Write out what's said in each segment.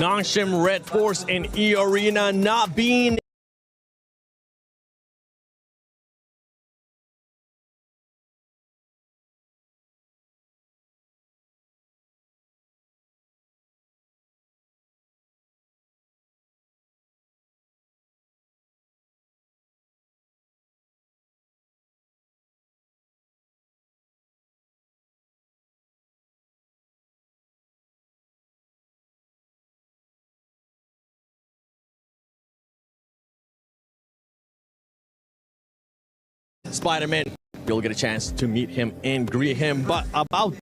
Nongshim, Red Force, and E Arena not being Spider-Man. You'll get a chance to meet him and greet him. But about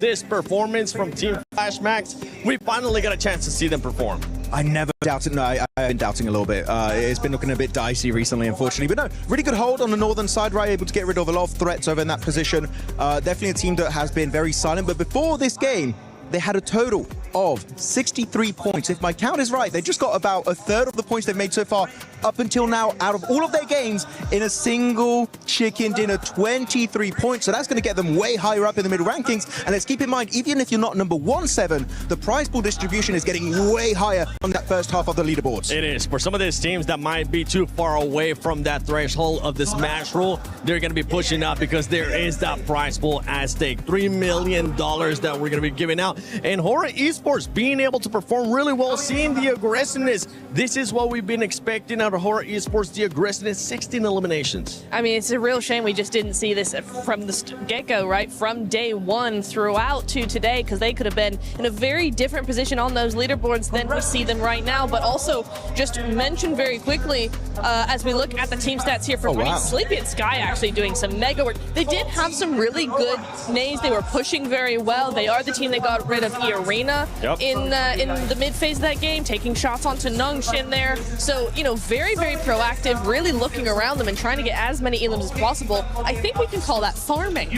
this performance from Team Flash Max, we finally got a chance to see them perform. I never doubted. No, I've been doubting a little bit. It's been looking a bit dicey recently, unfortunately. But no, really good hold on the northern side, right? Able to get rid of a lot of threats over in that position. Definitely a team that has been very silent. But before this game, they had a total of 63 points. If my count is right, they just got about a third of the points they've made so far up until now out of all of their games in a single chicken dinner, 23 points. So that's going to get them way higher up in the middle rankings. And let's keep in mind, even if you're not number 1-7, the prize pool distribution is getting way higher on that first half of the leaderboards. It is. For some of these teams that might be too far away from that threshold of the smash rule, they're going to be pushing up because there is that prize pool at stake. $3 million that we're going to be giving out. And Horror Esports being able to perform really well, seeing the aggressiveness. This is what we've been expecting out of Horror Esports, the aggressiveness, 16 eliminations. I mean, it's a real shame we just didn't see this from the get-go, right? From day one throughout to today, because they could have been in a very different position on those leaderboards than we see them right now. But also, just mention very quickly, as we look at the team stats here for Sleepy and Sky actually doing some mega work. They did have some really good nays. They were pushing very well. They are the team that got rid of E Arena in the mid phase of that game, taking shots onto Nongshim there. So, you know, very, very proactive, really looking around them and trying to get as many elims as possible. I think we can call that farming.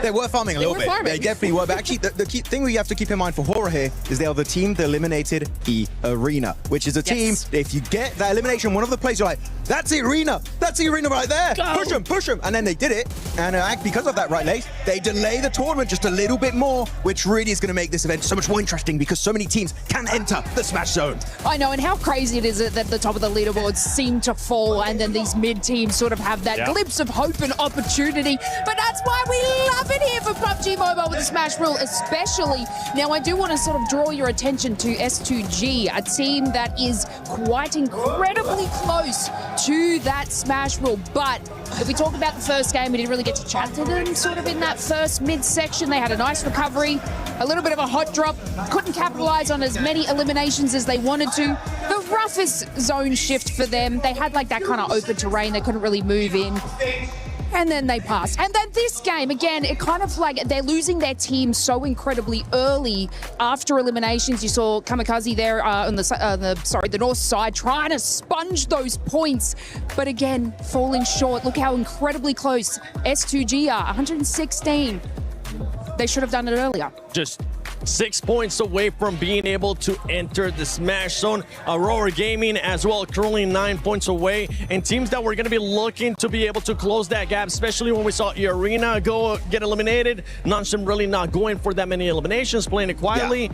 They were farming a little bit. They definitely were. But actually, the key thing we have to keep in mind for Horror here is they are the team that eliminated E Arena, which is a team, if you get that elimination, one of the plays, you're like, that's E Arena. That's E Arena right there. Go. Push them. And then they did it. And because of that, right, Lace, they delay the tournament just a little bit more, which really is going to make this event so much more interesting because so many teams can enter the Smash Zone. I know, and how crazy it is that the top of the leaderboards seem to fall and then these mid teams sort of have that glimpse of hope and opportunity. But that's why we love it here for PUBG Mobile with the Smash Rule, especially. Now, I do want to sort of draw your attention to S2G, a team that is quite incredibly close to that Smash Rule. But if we talk about the first game, we didn't really get to chat to them sort of in that first mid-section. They had a nice recovery, a little bit of a hot drop, couldn't capitalize on as many eliminations as they wanted to. The roughest zone shift for them. They had like that kind of open terrain they couldn't really move in. And then they passed. And then this game, again, it kind of like they're losing their team so incredibly early after eliminations. You saw Kamikaze there on the north side trying to sponge those points, but again, falling short. Look how incredibly close S2G are, 116. They should have done it earlier. Just 6 points away from being able to enter the Smash Zone. Aurora Gaming as well, currently 9 points away. And teams that were going to be looking to be able to close that gap, especially when we saw E Arena get eliminated. Nongshim really not going for that many eliminations, playing it quietly.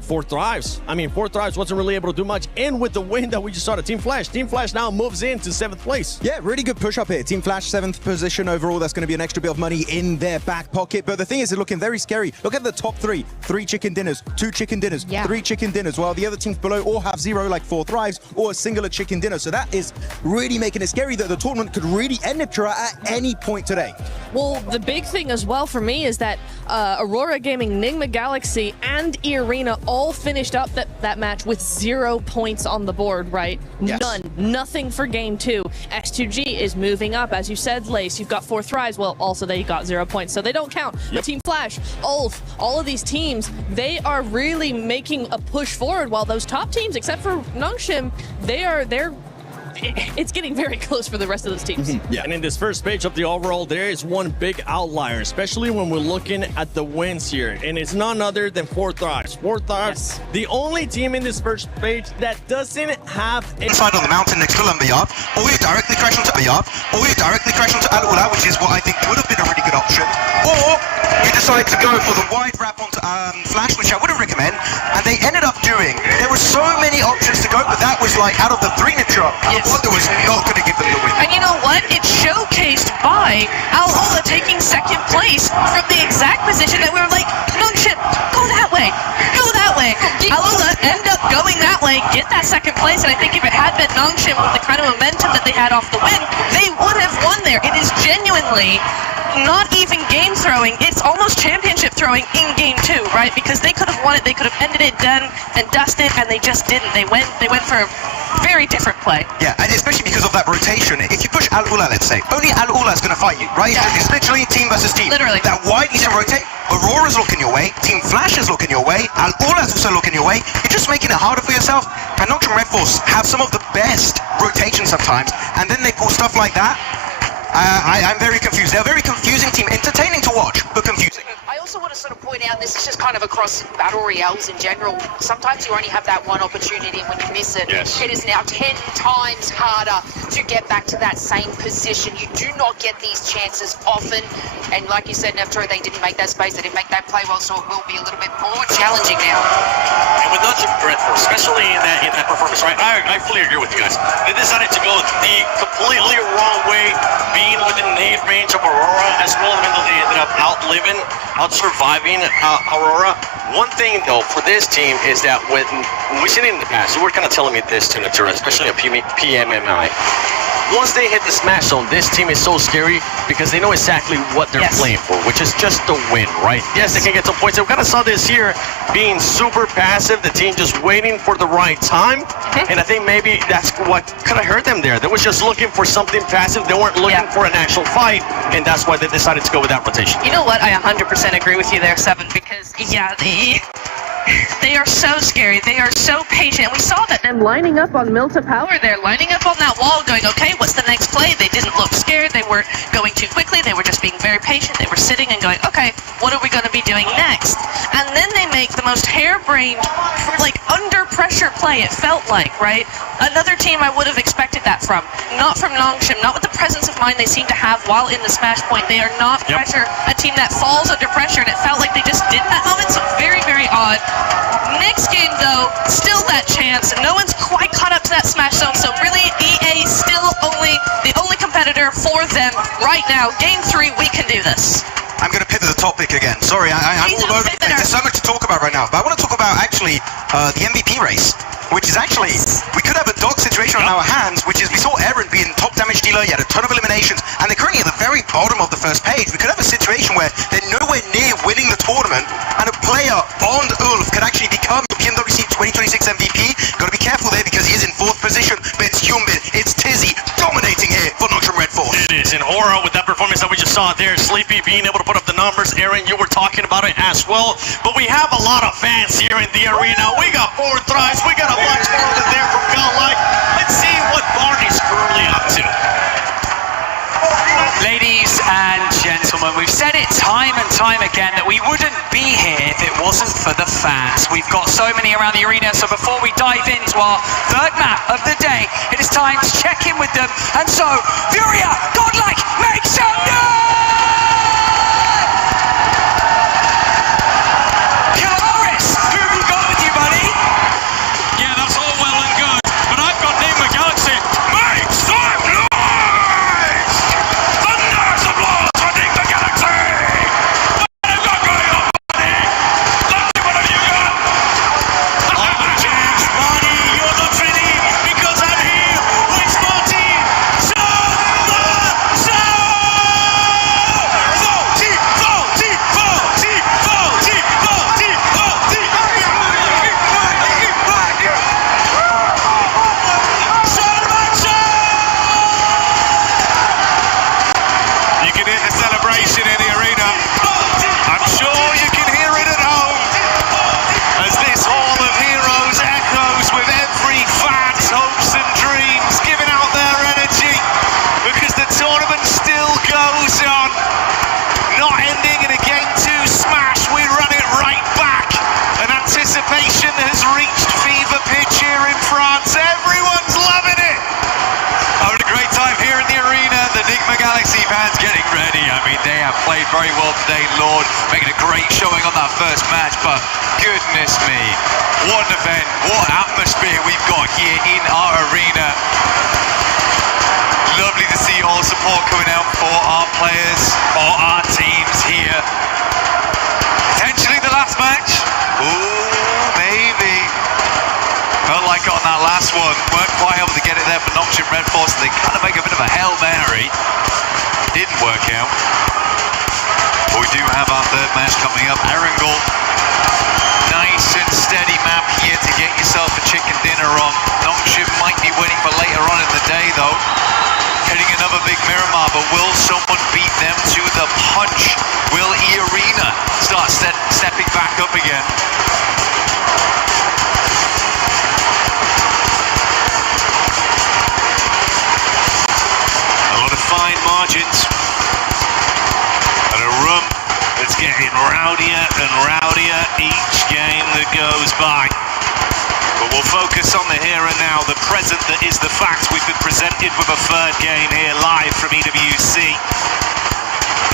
Four Thrives. I mean, Four Thrives wasn't really able to do much. And with the win that we just saw to Team Flash now moves into 7th place. Yeah, really good push up here. Team Flash, 7th position overall. That's going to be an extra bit of money in their back pocket. But the thing is, it's looking very scary. Look at the top three. 3 chicken dinners, 2 chicken dinners, 3 chicken dinners, while the other teams below all have 0, like 4 Thrives, or a singular chicken dinner. So that is really making it scary that the tournament could really end up at any point today. Well, the big thing as well for me is that Aurora Gaming, Nigma Galaxy, and E Arena all finished up that match with 0 points on the board, right? Yes. None. Nothing for game 2. S2G is moving up. As you said, Lace, you've got 4 Thrives. Well, also they got 0 points, so they don't count. But Team Flash, Ulf, all of these teams, they are really making a push forward, while those top teams, except for Nongshim, they're it's getting very close for the rest of those teams. Yeah. And in this first page of the overall, there is one big outlier, especially when we're looking at the wins here. And it's none other than Fourth Arts. Fourth Arts, the only team in this first page that doesn't have inside on the mountain next to Lumberyard, or you directly crash onto Yard, or you directly crash onto Al-Ula, which is what I think would have been a really good option. Or you decide to go for the wide wrap onto Flash, which I wouldn't recommend, and they ended up doing. There were so many options to go, but that was like out of the three Nitra, Wonder was not going to give them the win. And you know what? It's showcased by Al-Ula taking second place from the exact position that we were like, Nongshim, go that way, go that way. Al-Ula end up going that way, get that second place, and I think if it had been Nongshim with the kind of momentum that they had off the win, they would have won there. It is genuinely not even game throwing, it's almost championship throwing in game 2, right? Because they could have won it, they could have ended it, done and dusted, and they just didn't. They went for a very different play. Yeah, and especially because of that rotation. If you push Al-Ula, let's say, only Al-Ula is going to fight you, right? Yeah. It's literally team versus team. Literally. That wide needs to rotate. Aurora's looking your way, Team Flash is looking your way, Al-Ula's also looking your way. You're just making it harder for yourself. And Nocturne Red Force have some of the best rotations sometimes, and then they pull stuff like that. I'm very confused. They're a very confusing team. Entertaining to watch, but confusing. I also want to sort of point out, this is just kind of across battle royales in general, sometimes you only have that one opportunity, and when you miss it, it is now 10 times harder to get back to that same position. You do not get these chances often, and like you said, Neftro, they didn't make that space, they didn't make that play well, so it will be a little bit more challenging now. And with Nocturne Red Force, especially in that performance, right? I fully agree with you guys. They decided to go the completely wrong way, being within nade range of Aurora as well, even though they ended up out-surviving Aurora. One thing, though, for this team is that when we've seen it in the past, you were kind of telling me this to Natura, especially at PMMI. Once they hit the smash zone, this team is so scary because they know exactly what they're playing for, which is just the win, right? Yes, they can get some points. We kind of saw this here being super passive, the team just waiting for the right time. And I think maybe that's what could have hurt them there. They was just looking for something passive. They weren't looking for an actual fight, and that's why they decided to go with that rotation. You know what? I 100% agree with you there, Seven, because, they are so scary. They are so patient. We saw that them lining up on Milta Power there, lining up on that wall, going, okay, what's the next play? They didn't look scared. They weren't going too quickly. They were just being very patient. They were sitting and going, okay, what are we going to be doing next? And then they make the most harebrained, like, under pressure play, it felt like, right? Another team I would have expected that from. Not from Nongshim, not with the presence of mind they seem to have while in the smash point. They are not a team that falls under pressure, and it felt like they just did that moment, so very, very odd. Next game, though, still that chance. No one's quite caught up to that smash zone, so really EA still the only competitor for them right now. Game 3, we can do this. I'm going to pivot the topic again. Sorry, I'm all over the place. There's so much to talk about right now. But I want to talk about, actually, the MVP race, which is actually, we could have a dog situation on our hands, which is we saw Eren being top damage dealer, he had a ton of eliminations, and they're currently at the very bottom of the first page. We could have a situation where they're nowhere near winning the tournament, and a player on Ulf could actually become the PMWC 2026 MVP. Got to be careful there because he is in 4th position, but it's Yumbin, it's Tizzy dominating here for Nocturne Red Force. It is, and Aura with that performance that we just saw there, Sleepy being able to put up the numbers. Aaron, you were talking about it as well, but we have a lot of fans here in the arena. We got Fourth Thrice, we got a bunch more over there from Godlike. Let's see what Barney's currently up to. Ladies and gentlemen, we've said it time and time again that we wouldn't be here if it wasn't for the fans. We've got so many around the arena, so before we dive into our third map of the day, it is time to check in with them. And so, Furia, Godlike, make some noise! Caloris, who have you got with you, buddy? Yeah, that's all well and good, but I've got Nigma Galaxy. Make some noise! Thunder applause for Nigma Galaxy! What have you got going on, buddy? Let's see, what have you got? Oh, James, Barney, you're the pretty, because I'm here with Marty. Show the sound! very well today, Lord, making a great showing on that first match, but goodness me, what an event, what atmosphere we've got here in our arena. Lovely to see all support coming out for our players, for our teams here. Potentially the last match. Ooh, maybe. Felt like on that last one, weren't quite able to get it there for Noxian Red Force, so they kind of make a bit of a Hail Mary. Didn't work out. But we do have our third match coming up. Erangel. Nice and steady map here to get yourself a chicken dinner on. Noxian might be waiting for later on in the day though. Hitting another big Miramar, but will someone beat them to the punch? Will E-Arena start stepping back up again? A lot of fine margins. And a room that's getting rowdier and rowdier each game that goes by. But we'll focus on the here and now, the present that is the fact. We've been presented with a third game here live from EWC.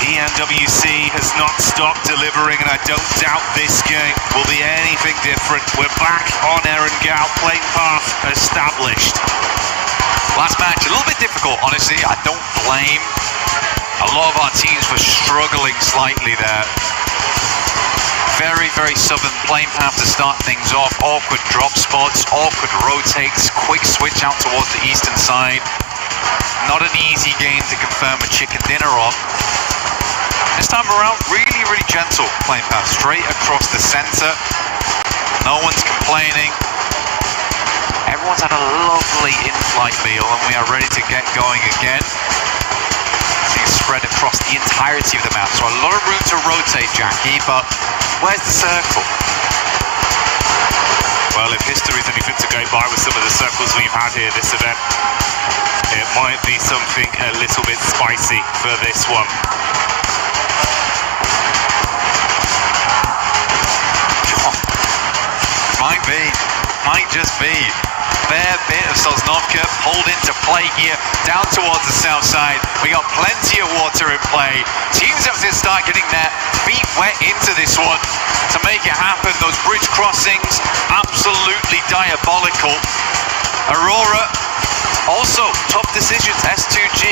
ENWC has not stopped delivering, and I don't doubt this game will be anything different. We're back on Erangel, playing path established. Last match, a little bit difficult, honestly. I don't blame a lot of our teams for struggling slightly there. Very, very southern playing path to start things off. Awkward drop spots, awkward rotates, quick switch out towards the eastern side. Not an easy game to confirm a chicken dinner on. This time around, really, really gentle playing path. Straight across the center. No one's complaining. Everyone's had a lovely in-flight meal, and we are ready to get going again. Spread across the entirety of the map, so a lot of room to rotate, Jackie, but where's the circle? Well, if history's anything to go by with some of the circles we've had here this event, it might be something a little bit spicy for this one. Might be, might just be. Fair bit of Sosnovka pulled into play here, down towards the south side. We got plenty of water in play. Teams have to start getting their feet wet into this one to make it happen. Those bridge crossings, absolutely diabolical. Aurora, also tough decisions. S2G,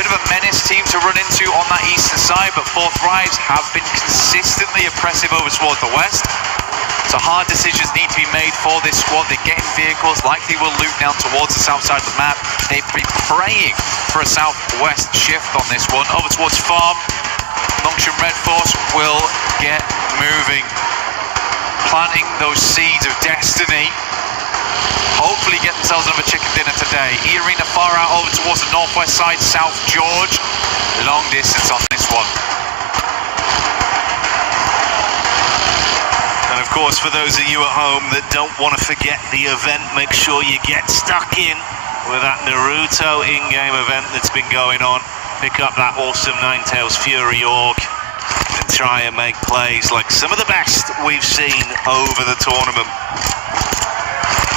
bit of a menace team to run into on that eastern side, but Four Thrives have been consistently oppressive over towards the west. So hard decisions need to be made for this squad. They get in vehicles, likely will loop down towards the south side of the map. They've been praying for a southwest shift on this one. Over towards Farm, Noxian Red Force will get moving. Planting those seeds of destiny. Hopefully get themselves another chicken dinner today. E-Arena far out over towards the northwest side, South George. Long distance on this one. And of course, for those of you at home that don't want to forget the event, make sure you get stuck in with that Naruto in-game event that's been going on. Pick up that awesome Ninetales Fury Org and try and make plays like some of the best we've seen over the tournament.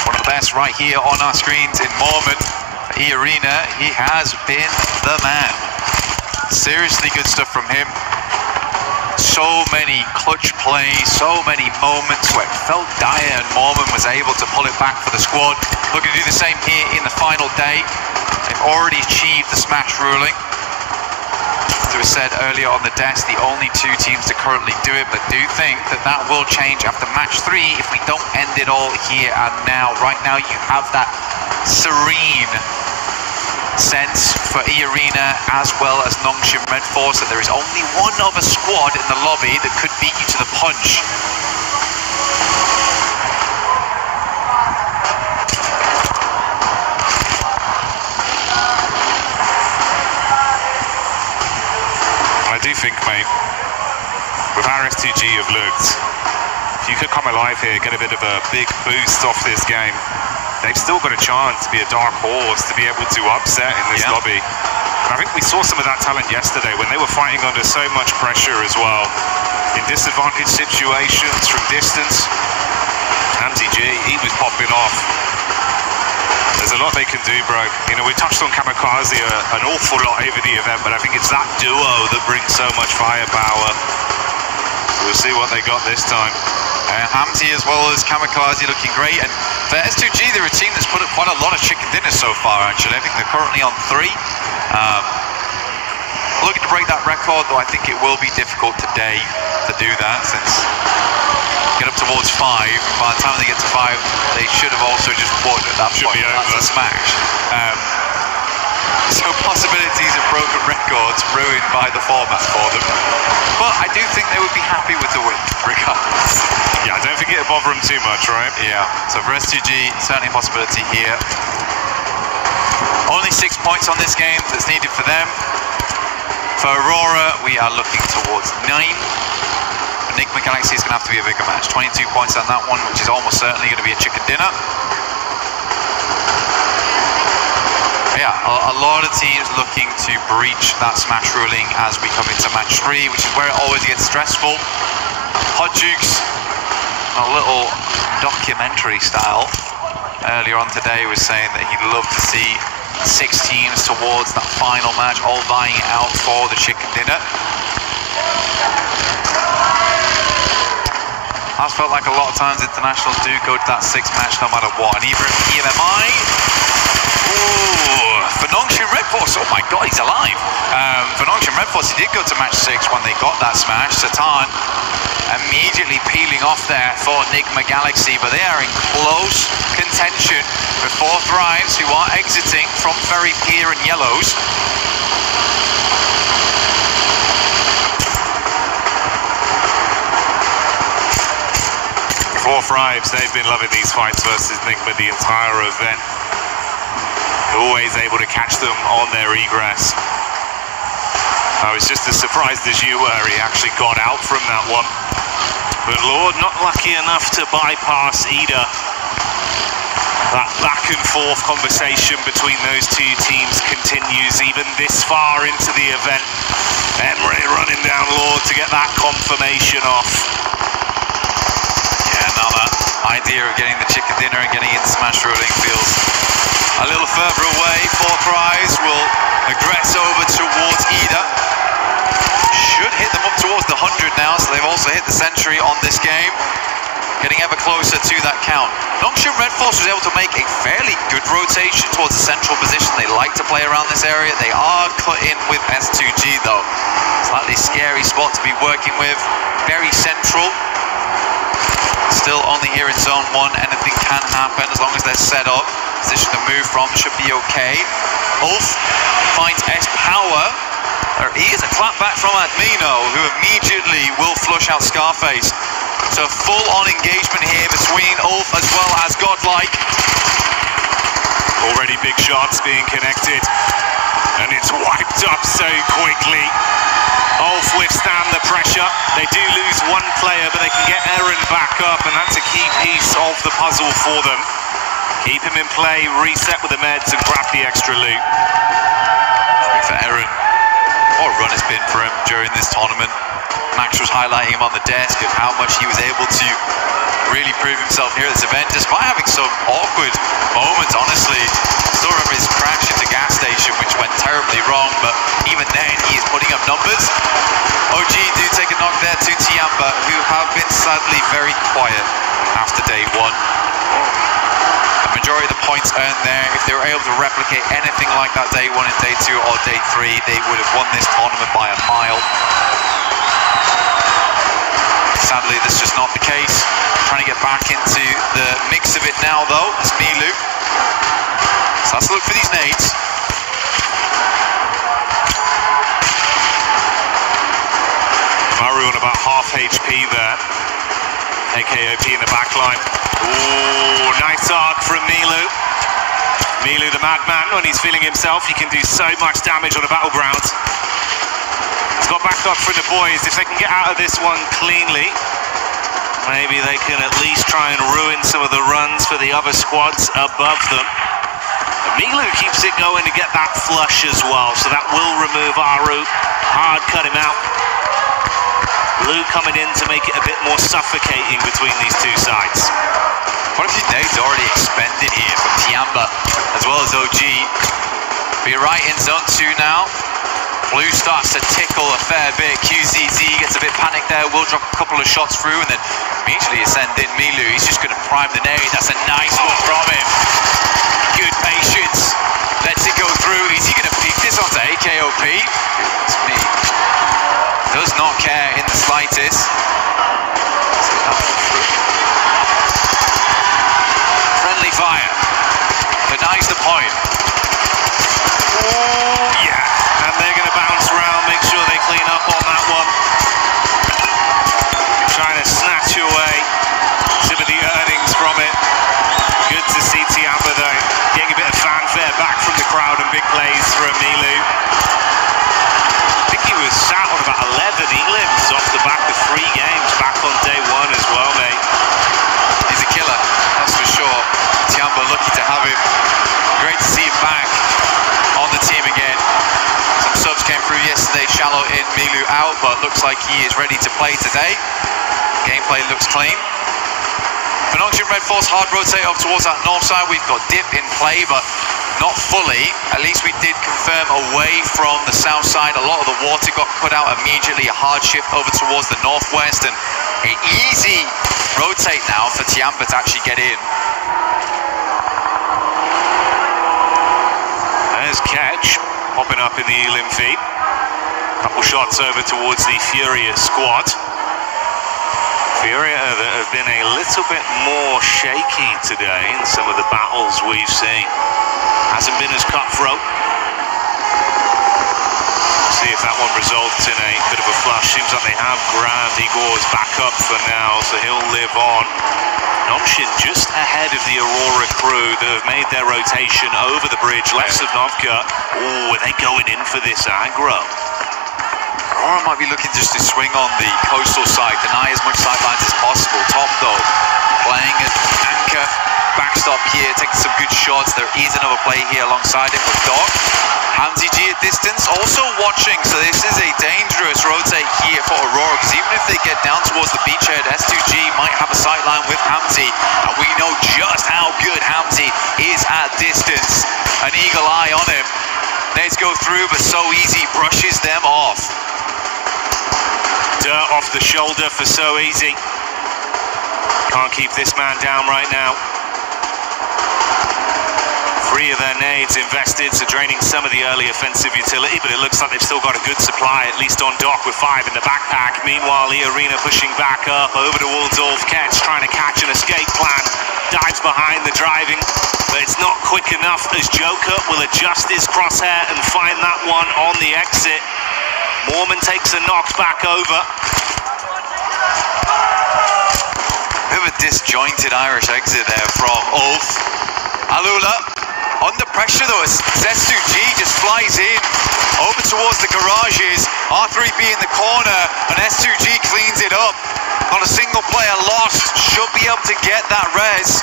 One of the best right here on our screens in Mormon. E-Arena, he has been the man. Seriously good stuff from him. So many clutch plays, so many moments where it felt dire and Mormon was able to pull it back for the squad. Looking to do the same here in the final day. They've already achieved the smash ruling. As we said earlier on the desk, the only two teams to currently do it, but do think that that will change after match 3 if we don't end it all here and now. Right now you have that serene sense for E-Arena as well as Noxian Red Force that there is only one other squad in the lobby that could beat you to the punch. I do think, mate, with how S2G have looked, if you could come alive here, get a bit of a big boost off this game, they've still got a chance to be a dark horse, to be able to upset in this lobby. And I think we saw some of that talent yesterday when they were fighting under so much pressure as well. In disadvantaged situations from distance, Anti-G, he was popping off. There's a lot they can do, bro. You know, we touched on Kamikaze an awful lot over the event, but I think it's that duo that brings so much firepower. We'll see what they got this time. Hamzy as well as Kamikaze looking great. And for S2G, they're a team that's put up quite a lot of chicken dinners so far, actually. I think they're currently on 3. Looking to break that record, though I think it will be difficult today to do that, since get up towards 5. By the time they get to 5, they should have also just won at that point. That's a smash. So possibilities of broken records ruined by the format for them. But I do think they would be happy with the win, regardless. Yeah, I don't think it'll bother them too much, right? Yeah, so for S2G, certainly a possibility here. Only 6 points on this game that's needed for them. For Aurora, we are looking towards 9. Enigma Galaxy is going to have to be a bigger match. 22 points on that one, which is almost certainly going to be a chicken dinner. Yeah, a lot of teams looking to breach that smash ruling as we come into match 3, which is where it always gets stressful. Hot Jukes, a little documentary style, earlier on today was saying that he'd love to see 6 teams towards that final match, all vying out for the chicken dinner. That's felt like a lot of times internationals do go to that 6th match no matter what, and even EMMI. For Nongshin Red Force, oh my god, he's alive. For Nongshin Red Force, he did go to match 6 when they got that smash. Satan immediately peeling off there for Enigma Galaxy, but they are in close contention with 4 Thrives, who are exiting from Ferry Pier and Yellows. Four Thrives, they've been loving these fights versus Enigma the entire event. Always able to catch them on their egress. I was just as surprised as you were, he actually got out from that one. But Lord, not lucky enough to bypass either. That back and forth conversation between those 2 teams continues even this far into the event. Emre running down Lord to get that confirmation off. Yeah, now that idea of getting the chicken dinner and getting into smash ruling feels a little further away. 4 Thrives will aggress over towards Ida. Should hit them up towards the 100 now, so they've also hit the century on this game. Getting ever closer to that count. Nongshin Red Force was able to make a fairly good rotation towards the central position. They like to play around this area. They are cut in with S2G though. Slightly scary spot to be working with. Very central. Still only here in zone 1. Anything can happen as long as they're set up. Position to move from should be okay. Ulf finds S-Power. There is a clap back from Admino, who immediately will flush out Scarface. So full-on engagement here between Ulf as well as Godlike. Already big shots being connected, and it's wiped up so quickly. Ulf withstand the pressure. They do lose 1 player, but they can get Eren back up, and that's a key piece of the puzzle for them. Keep him in play, reset with the meds, and grab the extra loot. For Eren, what a run it's been for him during this tournament. Max was highlighting him on the desk of how much he was able to really prove himself here at this event, despite having some awkward moments, honestly. Still remember his crash at the gas station, which went terribly wrong, but even then he is putting up numbers. OG do take a knock there to Tiamba, who have been sadly very quiet after day 1. The majority of the points earned there, if they were able to replicate anything like that day 1 and day 2 or day 3, they would have won this tournament by a mile. Sadly, this is just not the case. Trying to get back into the mix of it now, though. It's Milu. So let's look for these nades. Maru on about half HP there. AKOP in the back line. Ooh, nice arc from Milu. Milu the madman, when he's feeling himself, he can do so much damage on the battlegrounds. He's got back up from the boys. If they can get out of this one cleanly, maybe they can at least try and ruin some of the runs for the other squads above them. Milu keeps it going to get that flush as well, so that will remove Aru. Hard cut him out. Blue coming in to make it a bit more suffocating between these 2 sides. Quite a few nades already expended here from Tiamba, as towards OG. Be right in zone 2 now. Blue starts to tickle a fair bit. QZZ gets a bit panicked there. Will drop a couple of shots through and then immediately send in Milu. He's just going to prime the nade. That's a nice one from him. Good patience. Lets it go through. Is he going to pick this onto AKOP? It's me. Does not care in the slightest. Friendly fire. Denies the point. Oh, yeah. And they're going to bounce around, make sure they clean up on that one. Trying to snatch away some of the earnings from it. Good to see Tiamba, though, getting a bit of fanfare back from the crowd and big plays from Milu. I think he was sat on about 11 elims off the back of 3 games back on day 1 as well, mate. He's a killer, that's for sure. Tiamba lucky to have him. Great to see him back on the team again. Some subs came through yesterday. Shallow in, Milu out, but looks like he is ready to play today. Gameplay looks clean. For Nongshim Red Force, hard rotate up towards that north side. We've got dip in play, but not fully. At least we did confirm away from the south side. A lot of the water got put out immediately. A hard shift over towards the northwest, and an easy rotate now for Tiamba to actually get in. There's Catch popping up in the elim feed. Couple shots over towards the Furia squad. Furia that have been a little bit more shaky today in some of the battles we've seen. Hasn't been as cutthroat. See if that one results in a bit of a flush. Seems like they have grabbed Igor's back up for now, so he'll live on. Nongshim just ahead of the Aurora crew that have made their rotation over the bridge, left of Novka. Oh, are they going in for this aggro? Aurora might be looking just to swing on the coastal side, deny as much sidelines as possible. Top though, playing an anchor, backstop here, taking some good shots. There is another play here alongside it with Doc. Hamzy G at distance, also watching, so this is a dangerous rotate here for Aurora, because even if they get down towards the beachhead, S2G might have a sideline with Hamzy, and we know just how good Hamzy is at distance. An eagle eye on him. Nades go through, but so easy, brushes them off. Dirt off the shoulder for so easy. Can't keep this man down right now. 3 of their nades invested, so draining some of the early offensive utility, but it looks like they've still got a good supply, at least on Doc with 5 in the backpack. Meanwhile, Arena pushing back up, over to Waldorf. Ketch trying to catch an escape plan. Dives behind the driving, but it's not quick enough as Joker will adjust his crosshair and find that one on the exit. Mormon takes a knock back over. Bit of a disjointed Irish exit there from Ulf. Alula, under pressure though, as S2G just flies in, over towards the garages. R3B in the corner, and S2G cleans it up. Not a single player lost, should be able to get that res.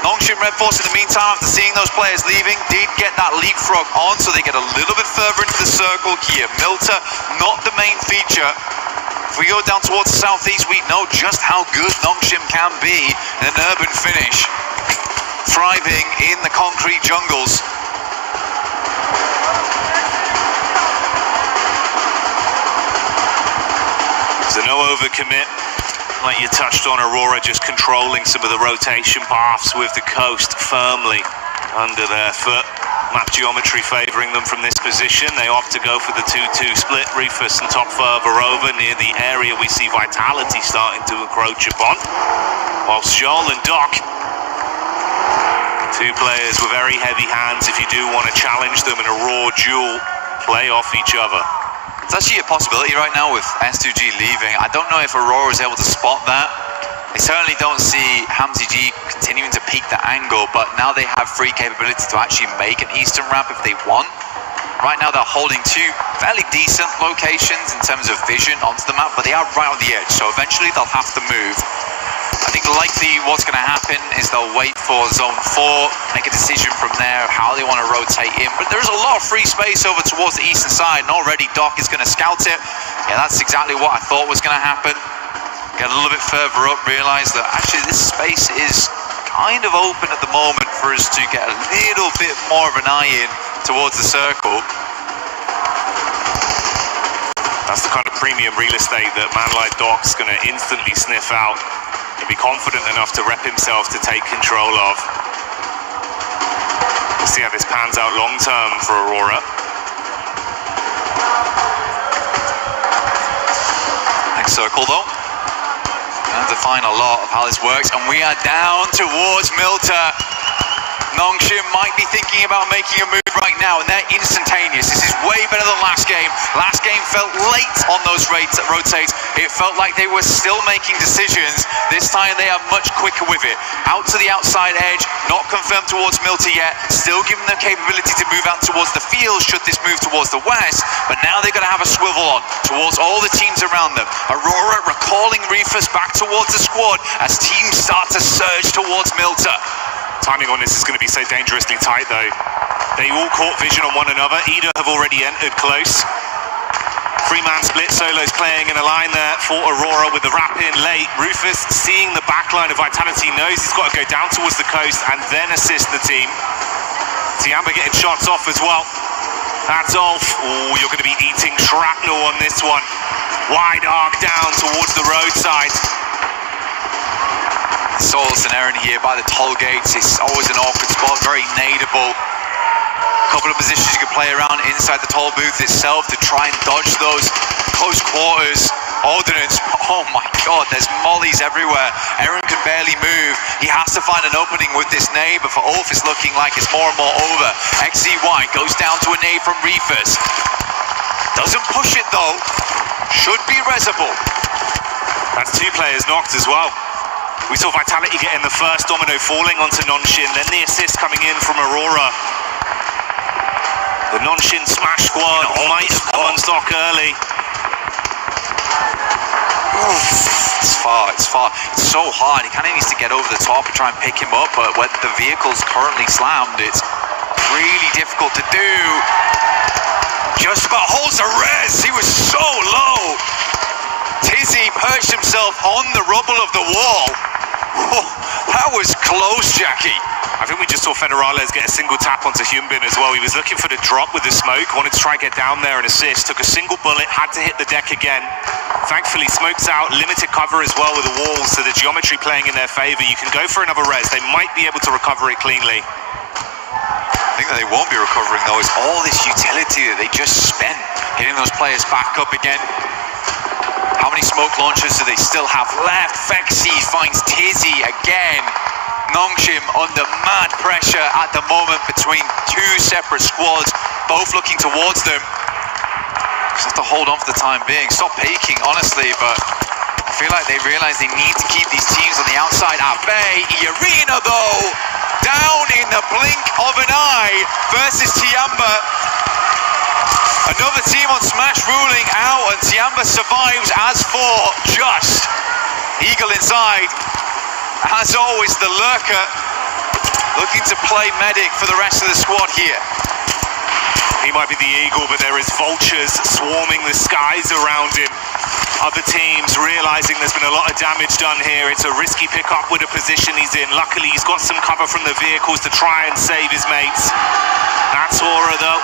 Nongshim Red Force in the meantime, after seeing those players leaving, did get that leapfrog on, so they get a little bit further into the circle here. Milta, not the main feature. If we go down towards the southeast, we know just how good Nongshim can be in an urban finish. Thriving in the concrete jungles. So no overcommit. Like you touched on, Aurora just controlling some of the rotation paths with the coast firmly under their foot. Map geometry favouring them from this position. They opt to go for the 2-2 split. Rufus and Top further over near the area we see Vitality starting to encroach upon. Whilst Joel and Doc, 2 players with very heavy hands if you do want to challenge them in a raw duel, play off each other. It's actually a possibility right now with S2G leaving. I don't know if Aurora is able to spot that. They certainly don't see Hamzy G continuing to peak the angle, but now they have free capability to actually make an eastern ramp if they want. Right now they're holding 2 fairly decent locations in terms of vision onto the map, but they are right on the edge, so eventually they'll have to move. I think likely what's going to happen is they'll wait for zone 4, make a decision from there how they want to rotate in. But there's a lot of free space over towards the eastern side, and already Doc is going to scout it. Yeah, that's exactly what I thought was going to happen. Get a little bit further up, realize that actually this space is kind of open at the moment for us to get a little bit more of an eye in towards the circle. That's the kind of premium real estate that man like Doc's going to instantly sniff out and be confident enough to rep himself to take control of. We'll see how this pans out long term for Aurora. Next circle though. Gonna define a lot of how this works, and we are down towards Milta. Nongshim might be thinking about making a move right now, and they're instantaneous. This is way better than last game. Last game felt late on those rotates. It felt like they were still making decisions. This time they are much quicker with it. Out to the outside edge, not confirmed towards Milta yet. Still giving them capability to move out towards the field should this move towards the west. But now they're going to have a swivel on towards all the teams around them. Aurora recalling Reefus back towards the squad as teams start to surge towards Milta. Timing on this is going to be so dangerously tight though. They all caught vision on one another. Ida have already entered close. Three-man split, Solo's playing in a line there for Aurora with the wrap in late. Rufus, seeing the back line of Vitality, knows he's got to go down towards the coast and then assist the team. Tiamba getting shots off as well. That's Ulf. Oh, you're going to be eating shrapnel on this one. Wide arc down towards the roadside. Souls and Aaron here by the toll gates. It's always an awkward spot, very nadeable. Couple of positions you can play around inside the toll booth itself to try and dodge those close quarters ordnance. Oh my god, there's mollies everywhere. Aaron can barely move. He has to find an opening with this nade, but for Ulf it's looking like it's more and more over. XZY goes down to a nade from Reefus. Doesn't push it though. Should be resable. That's two players knocked as well. We saw Vitality getting the first domino falling onto Nongshim, then the assist coming in from Aurora. The Nongshim smash squad might have come on stock early. It's far. It's so hard. He kind of needs to get over the top and try and pick him up, but when the vehicle's currently slammed, it's really difficult to do. Just about holds the res. He was so low. Tizzy perched himself on the rubble of the wall. Oh, that was close, Jackie. I think we just saw Federales get a single tap onto Hyunbin as well. He was looking for the drop with the smoke, wanted to try and get down there and assist. Took a single bullet, had to hit the deck again. Thankfully, smoke's out, limited cover as well with the walls, so the geometry playing in their favor. You can go for another res. They might be able to recover it cleanly. I think that they won't be recovering though. It's all this utility that they just spent getting those players back up again. How many smoke launchers do they still have left? Fexi finds Tizzy again. Nongshim under mad pressure at the moment between two separate squads, both looking towards them. Just have to hold on for the time being. Stop peeking, honestly, but I feel like they realize they need to keep these teams on the outside at bay. Arena, though, down in the blink of an eye versus Tiamba. Another team on Smash ruling out, and Tiamba survives as for just. Eagle inside. As always, the lurker looking to play medic for the rest of the squad here. He might be the eagle, but there is vultures swarming the skies around him. Other teams realizing there's been a lot of damage done here. It's a risky pickup with the position he's in. Luckily, he's got some cover from the vehicles to try and save his mates. That's Aura, though,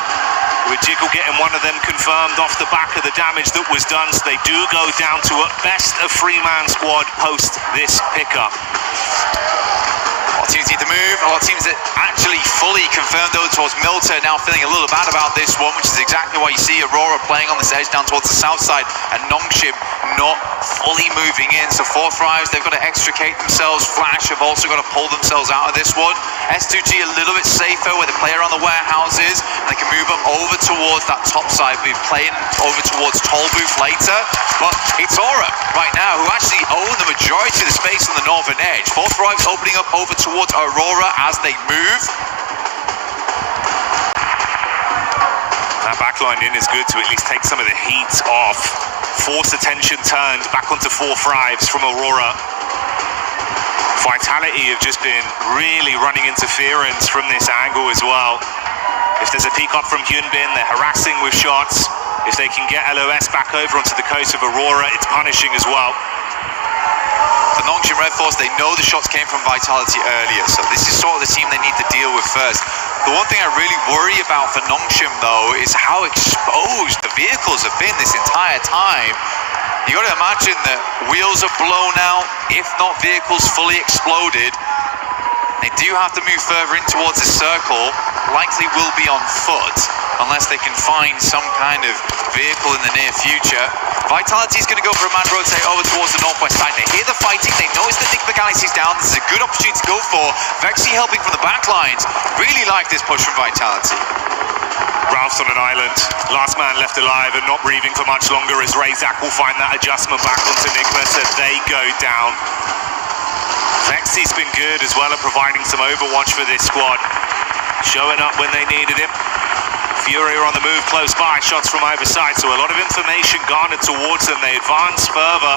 with Jiggle getting one of them confirmed off the back of the damage that was done. So they do go down to at best a three-man squad post this pickup. A lot of teams need to move. A lot of teams that actually fully confirmed though towards Milta now feeling a little bad about this one, which is exactly why you see Aurora playing on this edge down towards the south side and Nongshim not fully moving in. So Four Thrives, they've got to extricate themselves. Flash have also got to pull themselves out of this one. S2G a little bit safer where they play around the warehouses and they can move up over towards that top side. We're playing over towards Toll Booth later, but it's Aura right now who actually own the majority of the space on the northern edge. Four Thrives opening up over towards Aurora as they move. That backline in is good to at least take some of the heat off. Force attention turned back onto Four Thrives from Aurora. Vitality have just been really running interference from this angle as well. If there's a peek up from Hyunbin, they're harassing with shots. If they can get LOS back over onto the coast of Aurora, it's punishing as well. For Nongshim Red Force, they know the shots came from Vitality earlier, so this is sort of the team they need to deal with first. The one thing I really worry about for Nongshim, though, is how exposed the vehicles have been this entire time. You got to imagine that wheels are blown out, if not vehicles fully exploded. They do have to move further in towards the circle, likely will be on foot, unless they can find some kind of vehicle in the near future. Vitality is going to go for a mad rotate over towards the northwest side. They hear the fighting, they know it's the Nick McAllister's down. This is a good opportunity to go for. Vexy helping from the back lines. Really like this push from Vitality. Ralph's on an island, last man left alive and not breathing for much longer as Razak will find that adjustment back onto Nigma, so they go down. Vexy's been good as well at providing some overwatch for this squad, showing up when they needed him. Fury are on the move close by, shots from either side, so a lot of information garnered towards them. They advance further.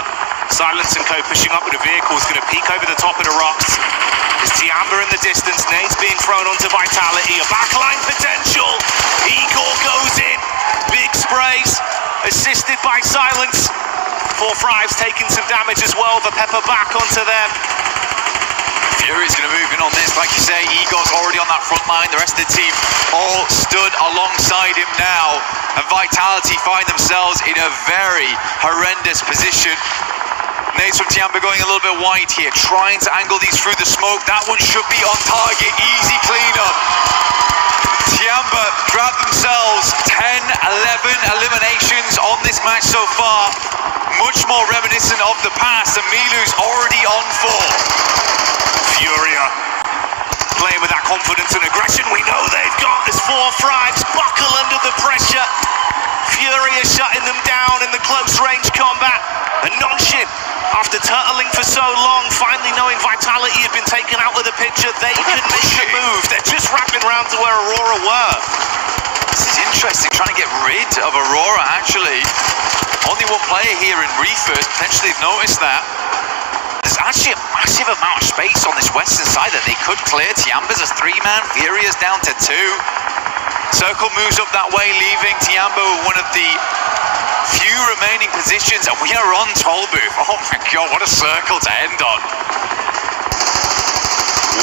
Silence and Co pushing up with the vehicle is going to peek over the top of the rocks. There's Tiamba in the distance, nades being thrown onto Vitality, a backline potential. Igor goes in, big sprays, assisted by Silence. 4-5's taking some damage as well, the pepper back onto them. Fury's going to move in on this, like you say. Igor's already on that front line. The rest of the team all stood alongside him now, and Vitality find themselves in a very horrendous position. Nades from Tiamba going a little bit wide here, trying to angle these through the smoke. That one should be on target. Easy cleanup. Tiamba grabbed themselves 10-11 eliminations on this match so far. Much more reminiscent of the past, and Milu's already on 4. Furia playing with that confidence and aggression we know they've got as 4-5's buckle under the pressure. Furia shutting them down in the close range combat. And Nongshim, after turtling for so long, finally knowing Vitality had been taken out of the picture, they can make a move. They're just wrapping around to where Aurora were. This is interesting, trying to get rid of Aurora, actually. Only one player here in Reefers, potentially noticed that. There's actually a massive amount of space on this western side that they could clear. Tiamba's a 3-man, Furia's down to 2. Circle moves up that way, leaving Tiamba with one of the few remaining positions, and we are on toll booth. Oh my god, what a circle to end on.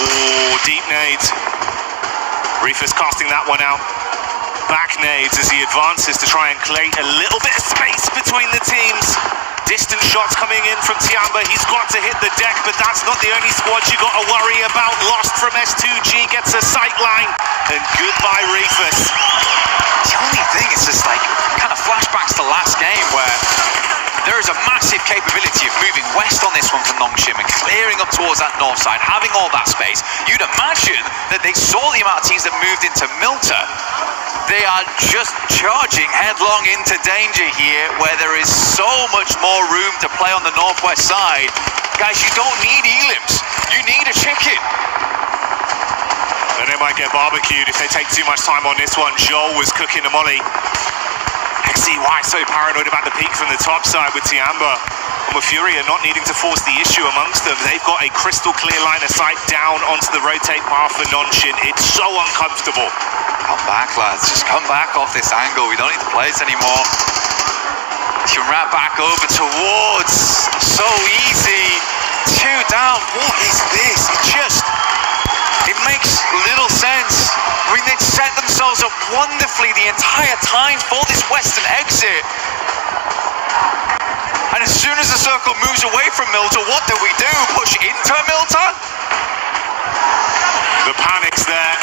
Ooh, deep nades. Reefers casting that one out. Back nades as he advances to try and create a little bit of space between the teams. Distant shots coming in from Tiamba. He's got to hit the deck, but that's not the only squad you got to worry about. Lost from S2G, gets a sight line, and goodbye Reefers. The only thing is just like kind of flashbacks to last game where there is a massive capability of moving west on this one from Nongshim and clearing up towards that north side, having all that space. You'd imagine that they saw the amount of teams that moved into Milta. They are just charging headlong into danger here, where there is so much more room to play on the northwest side. Guys, you don't need elims, you need a chicken. And they might get barbecued if they take too much time on this one. Joel was cooking the molly. XCY so paranoid about the peak from the top side with Tiamba. And with Furia not needing to force the issue amongst them, they've got a crystal clear line of sight down onto the rotate path for Nongshim. It's so uncomfortable. Come back, lads. Just come back off this angle. We don't need to play it anymore. You can wrap back over towards. So easy. 2 down. What is this? It makes little sense. I mean, they'd set themselves up wonderfully the entire time for this western exit. And as soon as the circle moves away from Milta, what do? Push into Milta? The panic's there.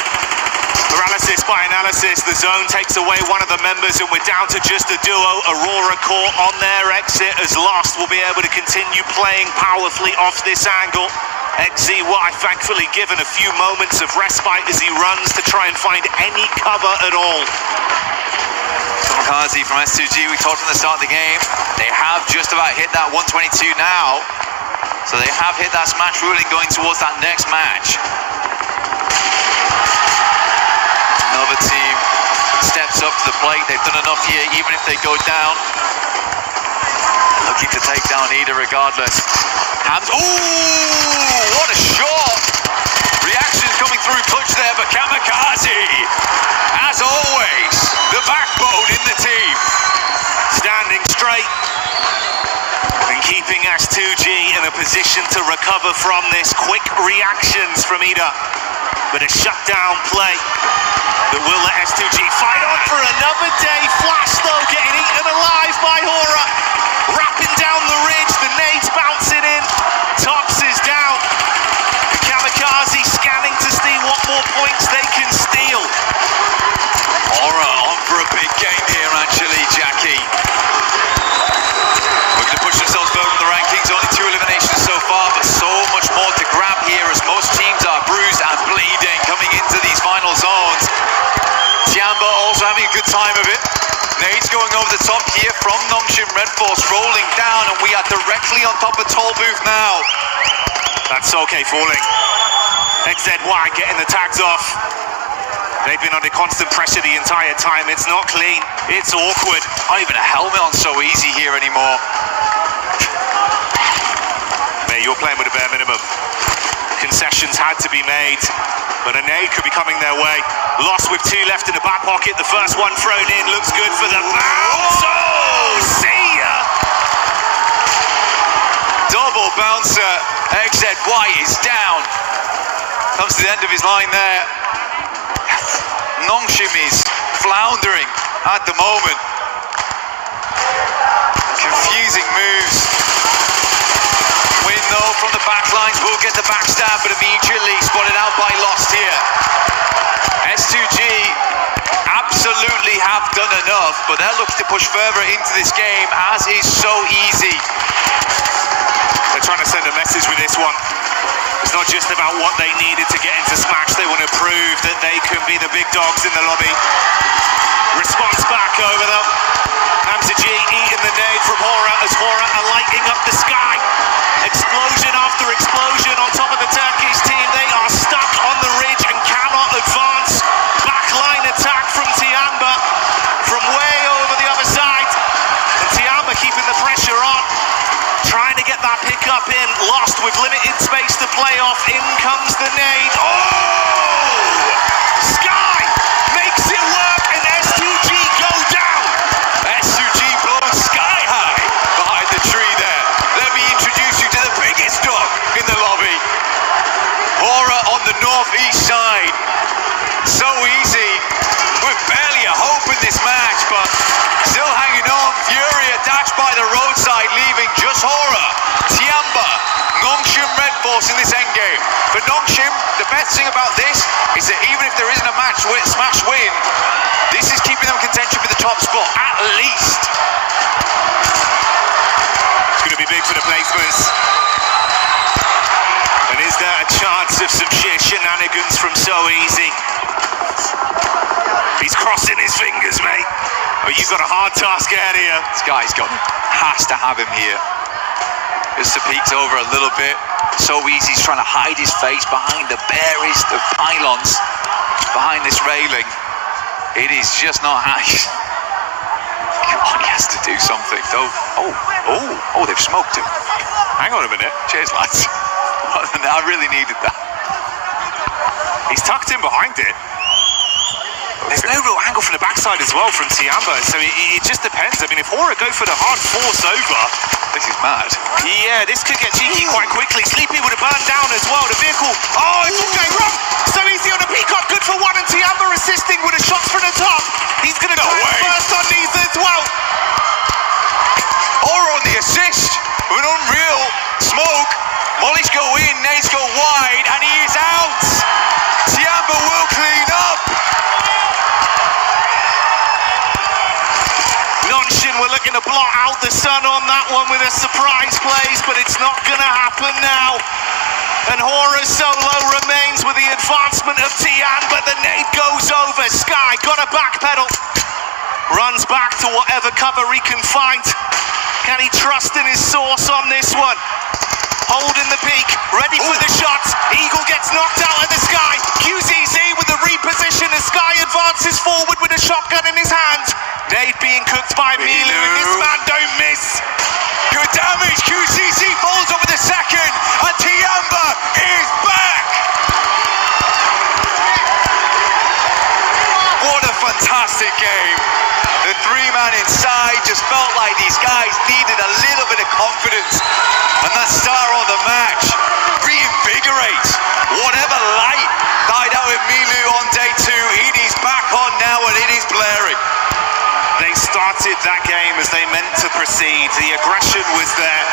Paralysis by analysis. The zone takes away one of the members, and we're down to just a duo. Aurora Core on their exit as Lost will be able to continue playing powerfully off this angle. XZY thankfully given a few moments of respite as he runs to try and find any cover at all. Kamikaze from S2G, we talked from the start of the game, they have just about hit that 122 now. So they have hit that smash ruling going towards that next match. Another team steps up to the plate. They've done enough here, even if they go down. Looking to take down Ida regardless. Hams, ooh, what a shot! Reactions coming through clutch there, but Kamikaze, as always, the backbone in the team. Standing straight and keeping S2G in a position to recover from this. Quick reactions from Ida, but a shutdown play that will let S2G fight on for another day. Flash though getting eaten alive by Hora, wrapping down the ridge, the nades bouncing in, Tops is down. The Kamikaze scanning to see what more points they can steal. Hora on for a big game here, actually, Jackie. We're going to push ourselves further in the rankings. Only 2 eliminations so far, but so much more to grab here as most teams are bruised and bleeding coming into these final zones. Tiamba also having a good time of it. Nades going over the top here from Nongshim Red Force, rolling down, and we are directly on top of Toll Booth now. That's okay, falling. XZY getting the tags off. They've been under constant pressure the entire time. It's not clean. It's awkward. Not even a helmet on so easy here anymore. Mate, you're playing with a bare minimum. Concessions had to be made, but a nade could be coming their way. Lost with 2 left in the back pocket. The first one thrown in looks good for the bounce. Oh, see ya! Double bouncer. XZY is down. Comes to the end of his line there. Nongshim is floundering at the moment. Confusing moves. Win though from the back lines, will get the backstab, but immediately spotted out by Lost here. S2G absolutely have done enough, but they're looking to push further into this game, as is so easy. They're trying to send a message with this one. It's not just about what they needed to get into Smash, they want to prove that they can be the big dogs in the lobby. Response back over them. Hamza G eating the nade from Hora as Hora are lighting up the sky. Explosion after explosion on top of the Turkish team. They are stuck on the ridge and cannot advance. Backline attack from Tiamba from way over the other side. And Tiamba keeping the pressure on. Trying to get that pick up in. Lost with limited space to play off. In comes the nade. Oh! Sky makes it work and S2G go down. S2G blown sky high behind the tree there. Let me introduce you to the biggest dog in the lobby. Hora on the northeast side. So easy. With barely a hope in this match, but still hanging on. Fury attached by the roadside, leaving just Hora, Tiamba, Nongshim Red Force in this endgame. For Nongshim, the best thing about this is that even if there isn't a smash win, this is keeping them in contention for the top spot, at least. It's going to be big for the placements. And is there a chance of some sheer shenanigans from So Easy? He's crossing his fingers, mate. Oh, you've got a hard task ahead here. This guy's has to have him here. Just the peeks over a little bit. So Easy, he's trying to hide his face behind the barest of pylons, behind this railing. It is just not nice. God, he has to do something, though. Oh, they've smoked him. Hang on a minute. Cheers, lads. I really needed that. He's tucked in behind it. There's no real angle from the backside as well from Tiamba, so it just depends. I mean, if Hora go for the hard force over... This is mad. Yeah, this could get cheeky quite quickly. Sleepy would have burned down as well. The vehicle... Oh, it's all going wrong! So Easy on the peacock, good for 1, and Tiamba assisting with a shot from the top. He's going to try first on these as well. Hora on the assist with an unreal smoke. Mollies go in, nades go wide, and he is out. Tiamba will clean up. Nongshim were looking to blot out the sun on that one with a surprise place, but it's not going to happen now. And Hora solo remains with the advancement of Tiamba. The nade goes over. Sky got a backpedal. Runs back to whatever cover he can find. Can he trust in his source on this one? Holding the peak, ready for the shots. Eagle gets knocked out of the sky. QZZ with the reposition as Sky advances forward with a shotgun in his hand. Nade being cooked by Milu, and this man don't miss. Good damage, QZZ falls over the second, and Tiamba is back. What a fantastic game. The 3-man inside, just felt like these guys needed a little bit of confidence. And that star on the match reinvigorates whatever light died out in Milu on day 2. It is back on now and it is blaring. They started that game as they meant to proceed. The aggression was there.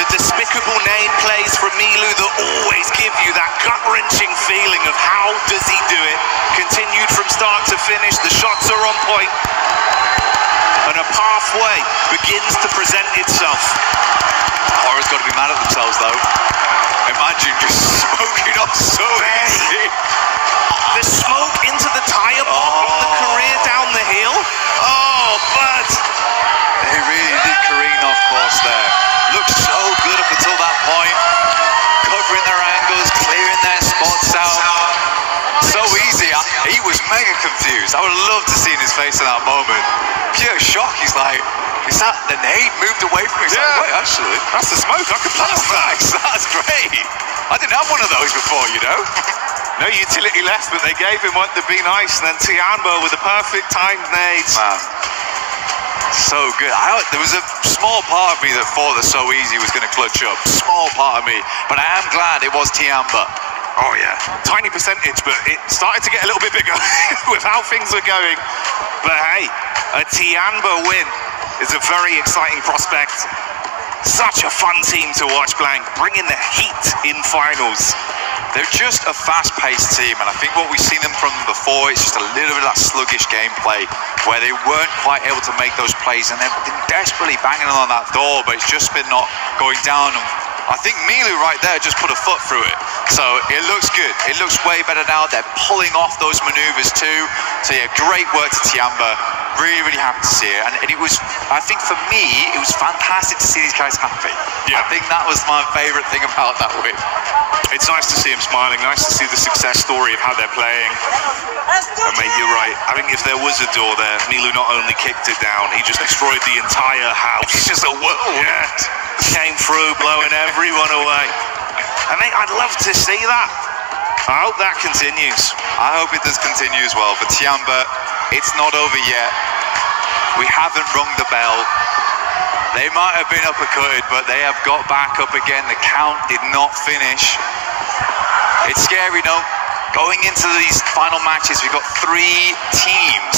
The despicable name plays from Milu that always give you that gut-wrenching feeling of how does he do it. Continued from start to finish. The shots are on point. And a pathway begins to present itself. Horror's got to be mad at themselves though. Imagine just smoking off so easy. The smoke into the tire pop of the career down the hill. Oh, but they really did careen off course there. Looked so good up until that point. Covering their angles, clearing their spots out. So easy. He was mega confused. I would love to see his face in that moment. Pure shock. He's like, is that the nade moved away from me? He's like, wait, actually, That's the smoke. I could pass that. nice. That's great. I didn't have one of those before, you know. No utility left, but they gave him what to be nice. And then Tiambo with the perfect timed nades. Man, so good. There was a small part of me that thought that So Easy was going to clutch up. Small part of me. But I am glad it was Tiamba. Oh yeah, tiny percentage, but it started to get a little bit bigger with how things are going. But hey, a Tiamba win is a very exciting prospect. Such a fun team to watch, Blank, bringing the heat in finals. They're just a fast-paced team, and I think what we've seen them from before is just a little bit of that sluggish gameplay where they weren't quite able to make those plays, and they've been desperately banging on that door, but it's just been not going down. And I think Milu right there just put a foot through it. So it looks good. It looks way better now. They're pulling off those maneuvers too. So yeah, great work to Tiamba. Really, really happy to see it. And it was, I think for me, it was fantastic to see these guys happy. Yeah. I think that was my favorite thing about that win. It's nice to see him smiling, nice to see the success story of how they're playing. And mate, you're right. I think if there was a door there, Milu not only kicked it down, he just destroyed the entire house. It's just a whirlwind. Yeah. Came through, blowing everyone away. And mate, I'd love to see that. I hope that continues. I hope it does continue as well. For Tiamba, it's not over yet. We haven't rung the bell. They might have been uppercutted, but they have got back up again. The count did not finish. It's scary, though. Going into these final matches, we've got 3 teams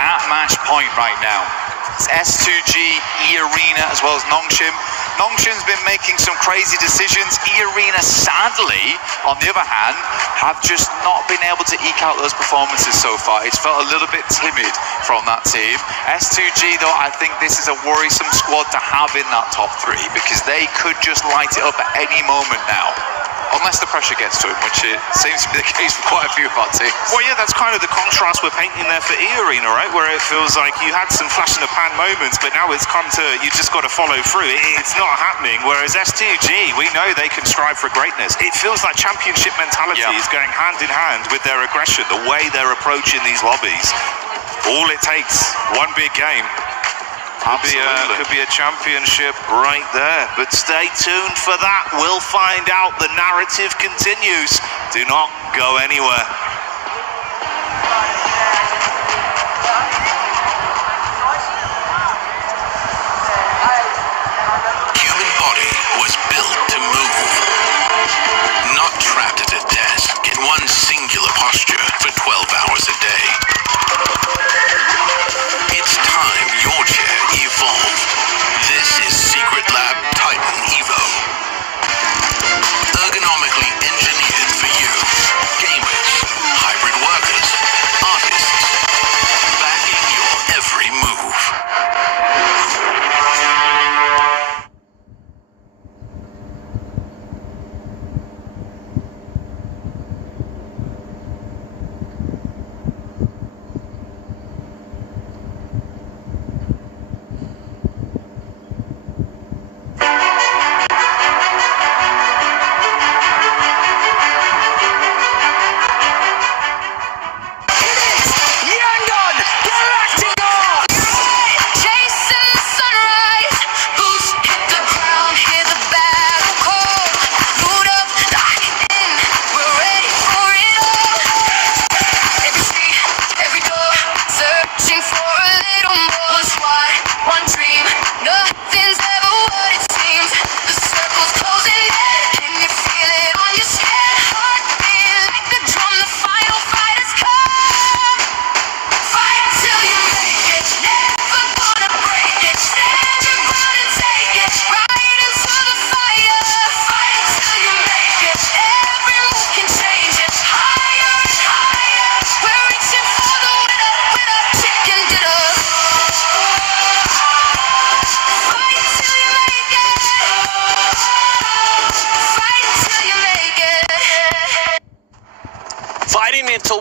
at match point right now. It's S2G, E-Arena, as well as Nongshim. Nongshim's been making some crazy decisions. E-Arena, sadly, on the other hand, have just not been able to eke out those performances so far. It's felt a little bit timid from that team. S2G, though, I think this is a worrisome squad to have in that top 3 because they could just light it up at any moment now. Unless the pressure gets to him, which it seems to be the case for quite a few of our teams. Well, yeah, that's kind of the contrast we're painting there for E-Arena, right? Where it feels like you had some flash in the pan moments, but now it's come to, you just got to follow through. It's not happening. Whereas S2G, we know they can strive for greatness. It feels like championship mentality is going hand in hand with their aggression, the way they're approaching these lobbies. All it takes, one big game. Could be a championship right there. But stay tuned for that. We'll find out. The narrative continues. Do not go anywhere. Human body was built to move. Not trapped at a desk in one singular posture for 12 hours a day. It's time your chair evolved. This is Secret Lab Titan Evo. Ergonomically engineered for you. Gamers, hybrid workers, artists. Backing your every move.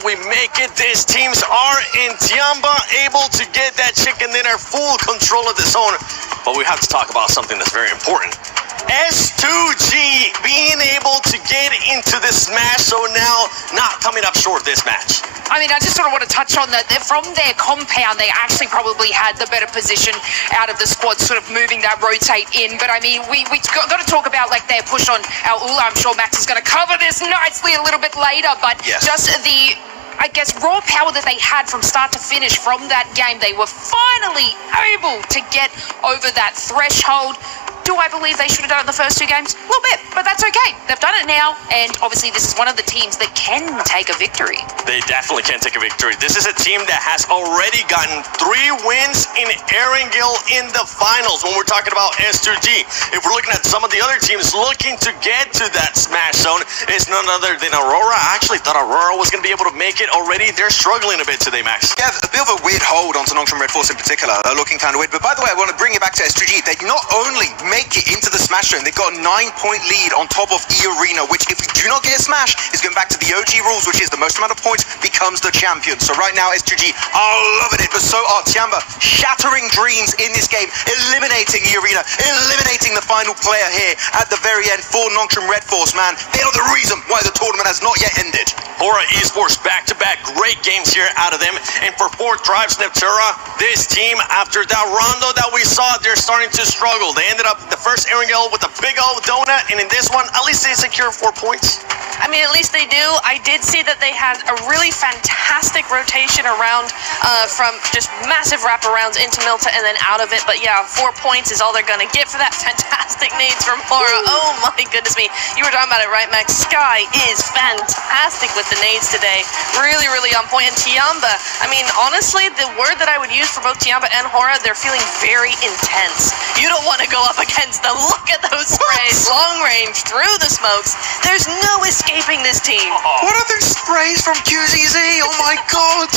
will we make it? These teams are in Tiamba, able to get that chicken dinner, full control of the zone. But we have to talk about something that's very important. S2G being able to get into the smash zone now, not coming up short this match. I mean, I just sort of want to touch on that. From their compound, they actually probably had the better position out of the squad, sort of moving that rotate in. But I mean, we got to talk about like their push on our Ula. I'm sure Max is going to cover this nicely a little bit later. But just the, I guess, raw power that they had from start to finish from that game, they were finally able to get over that threshold. Do I believe they should have done it in the first 2 games? A little bit, but that's okay. They've done it now, and obviously this is one of the teams that can take a victory. They definitely can take a victory. This is a team that has already gotten 3 wins in Erangel in the finals when we're talking about S2G. If we're looking at some of the other teams looking to get to that smash zone, it's none other than Aurora. I actually thought Aurora was going to be able to make it already. They're struggling a bit today, Max. Yeah, a bit of a weird hold onto Nongshim Red Force in particular. They're looking kind of weird. But by the way, I want to bring it back to S2G. They not only make it into the smash zone, they've got a 9-point lead on top of E-Arena, which if we do not get a smash, is going back to the OG rules, which is the most amount of points becomes the champion. So right now, S2G are loving it, but so are Tiamba, shattering dreams in this game, eliminating E-Arena, eliminating the final player here at the very end for Nongshim Red Force, man. They are the reason why the tournament has not yet ended. Aura Esports back-to-back great games here out of them. And for 4th Tribes Neptura, this team, after that rondo that we saw, they're starting to struggle. They ended up the first Erangel with a big old donut, and in this one, at least they secure 4 points. I mean, at least they do. I did see that they had a really fantastic rotation around from just massive wraparounds into Milta and then out of it. But yeah, 4 points is all they're going to get for that fantastic nades from Aura. Oh my goodness me. You were talking about it, right, Max? Sky is fantastic with the nades today. Really, really on point. And Tiamba, I mean, honestly, the word that I would use for both Tiamba and Aura, they're feeling very intense. You don't want to go up against them. Look at those sprays. Long range, through the smokes. There's no escaping this team. What are those sprays from QZZ? Oh my god!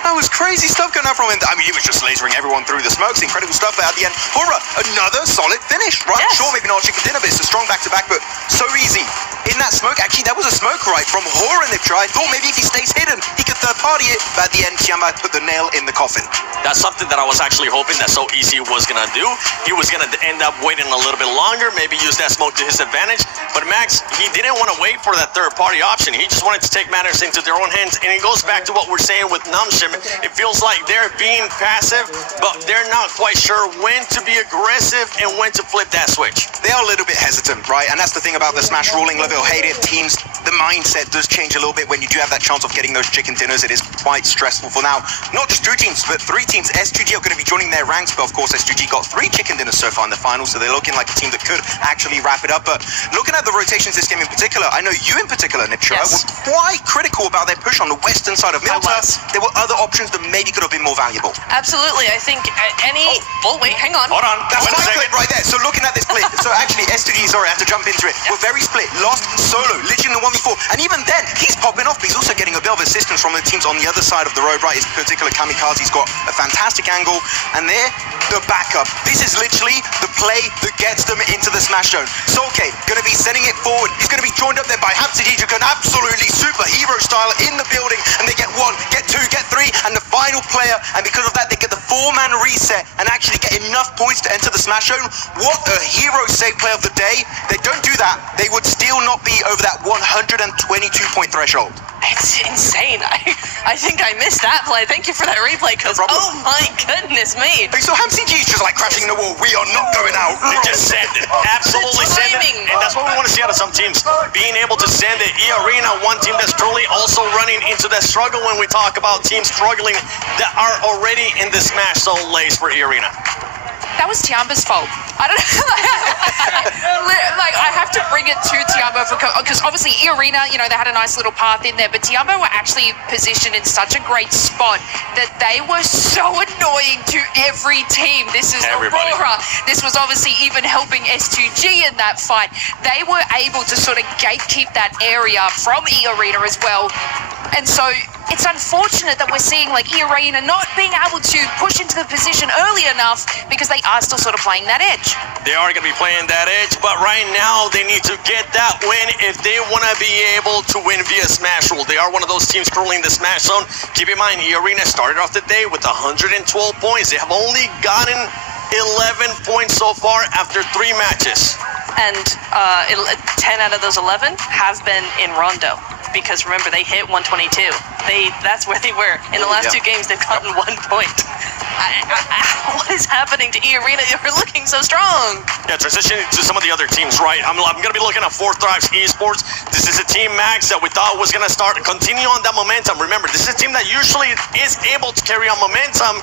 That was crazy stuff going on from him. I mean, he was just lasering everyone through the smokes. Incredible stuff. But at the end, Aura, another solid finish, right? Yes. Sure, maybe not a chicken dinner, but it's a strong back-to-back, but so easy. In that smoke, actually, that was a smoke right from Aura in the try. Thought maybe if he stays hidden, he could third-party it. But at the end, Tiamba put the nail in the coffin. That's something that I was actually hoping that So Easy was going to do. He was going to end up waiting a little bit longer, maybe use that smoke to his advantage. But Max, he didn't want to wait for that third-party option. He just wanted to take matters into their own hands. And it goes back to what we're saying with Nongshim. It feels like they're being passive, but they're not quite sure when to be aggressive and when to flip that switch. They are a little bit hesitant, right? And that's the thing about the Smash ruling. Love it or hate it, teams, the mindset does change a little bit when you do have that chance of getting those chicken dinners. It is quite stressful for now. Not just 2 teams, but 3 teams. S2G are going to be joining their ranks, but of course S2G got 3 chicken dinners so far in the finals, so they're looking like a team that could actually wrap it up. But looking at the rotations this game in particular, I know you in particular, Nipchira, were quite critical about their push on the western side of Milta. There were other options that maybe could have been more valuable. Absolutely. I think any... Oh, wait, hang on. Hold on. That's my clip right there. So looking at this split, so actually S2G, sorry, I have to jump into it. We're very split. Lost solo, literally in the 1v4. And even then, he's popping off, but he's also getting a bit of assistance from the teams on the other side of the road, right? His particular Kamikaze's got a fantastic angle. And there, the backup. This is literally the play that gets them into the smash zone. Solke going to be sending it forward. He's going to be joined up there by Hapsiji, going absolutely superhero style in the building. And they get 1, get 2, get 3, and the final player. And because of that, they get the 4-man reset and actually get enough points to enter the smash zone. What a hero save play of the day. They don't do that, they would still not be over that 122-point threshold. It's insane. I think I missed that play. Thank you for that replay, because oh my goodness me. So HamCG is just like crashing the wall. We are not going out. They just send it. Absolutely send it. And that's what we want to see out of some teams. Being able to send it. E-Arena, one team that's truly also running into that struggle when we talk about teams struggling that are already in the smash zone lace for E-Arena. That was Tiamba's fault. I don't know. Like, I have to bring it to Tiamba because obviously E-Arena, you know, they had a nice little path in there, but Tiamba were actually positioned in such a great spot that they were so annoying to every team. This is Aurora. This was obviously even helping S2G in that fight. They were able to sort of gatekeep that area from E-Arena as well. And so it's unfortunate that we're seeing like E-Arena not being able to push into the position early enough because they are still sort of playing that edge. They are going to be playing enjoying that edge, but right now they need to get that win if they want to be able to win via Smash Rule. They are one of those teams currently in the Smash Zone. Keep in mind, E-Arena started off the day with 112 points. They have only gotten 11 points so far after 3 matches. And 10 out of those 11 have been in Rondo. Because remember, they hit 122. That's where they were. In the last 2 games, they've gotten 1 point. What is happening to E-Arena? You're looking so strong. Yeah, transitioning to some of the other teams, right? I'm going to be looking at 4 Thrives Esports. This is a team, Max, that we thought was going to continue on that momentum. Remember, this is a team that usually is able to carry on momentum.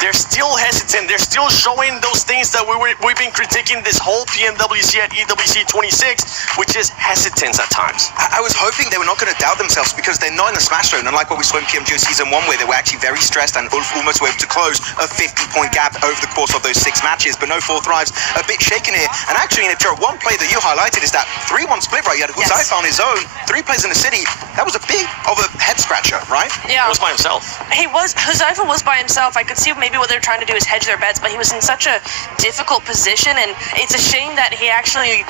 They're still hesitant. They're still showing those things that we've been critiquing this whole PMWC at EWC 26, which is hesitance at times. I was hoping they were not going to doubt themselves because they're not in the Smash Zone, unlike what we saw in PMGO Season 1, where they were actually very stressed and almost were able to close a 50-point gap over the course of those 6 matches. But no, 4 Thrives a bit shaken here. And actually, in one play that you highlighted is that 3-1 split, right? You had Huzaifa on his own, 3 players in the city. That was a bit of a head-scratcher, right? Yeah. He was by himself. Huzaifa was by himself. I could see maybe what they're trying to do is hedge their bets, but he was in such a difficult position, and it's a shame that he actually...